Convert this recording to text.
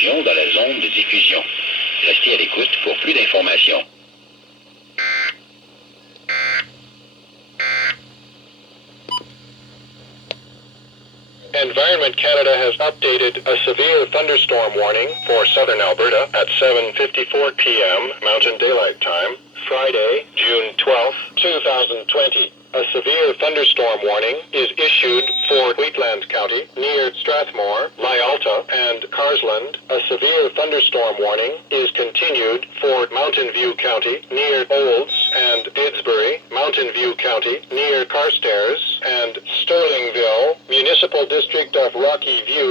intrusion dans la zone de diffusion. Restez à l'écoute pour plus d'informations. Environment Canada has updated a severe thunderstorm warning for southern Alberta at 7:54 p.m. Mountain Daylight Time, Friday, June 12, 2020. A severe thunderstorm warning is issued for Wheatland County near Strathmore, Lyalta, and Carsland. A severe thunderstorm warning is continued for Mountain View County near Olds and Didsbury, Mountain View County near Carstairs, and Sterlingville, Municipal District of Rocky View.